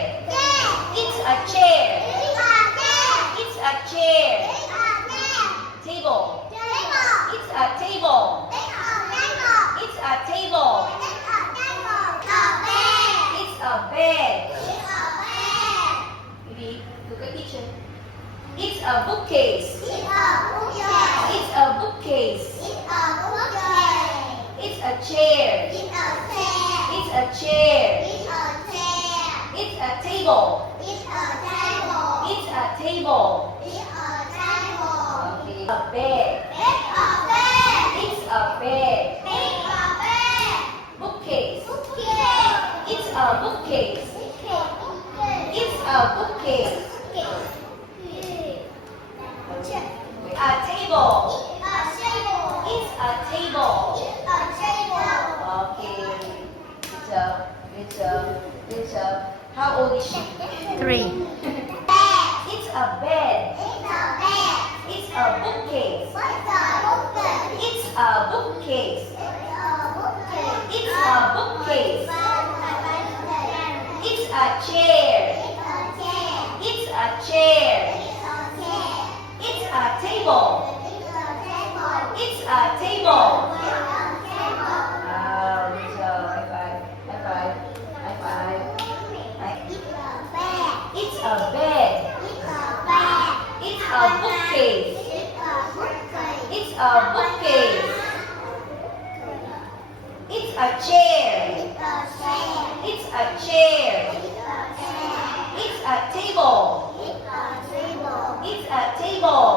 chair. It's a chair. It's a chair. Table. It's a table. It's a table. It's a bed. Maybe look at teacher. It's a bookcase. It's a bookcase. It's a chair. It's a chair. It's a table. It's a table. Okay. A bed. It's a bed. Bookcase. It's a bookcase. It's a bookcase. A table. It's a table. Okay. Good job. Good job. Good job. How old is she? 3. It's a bed. It's a bookcase. It's a bookcase. It's a bookcase. It's a chair. It's a chair. It's a table. It's a table. Wow, good job. High five. High five. High five. It's a bed. It's a bookcase. It's a bookcase. It's a chair. It's a chair. It's a table. It's a table.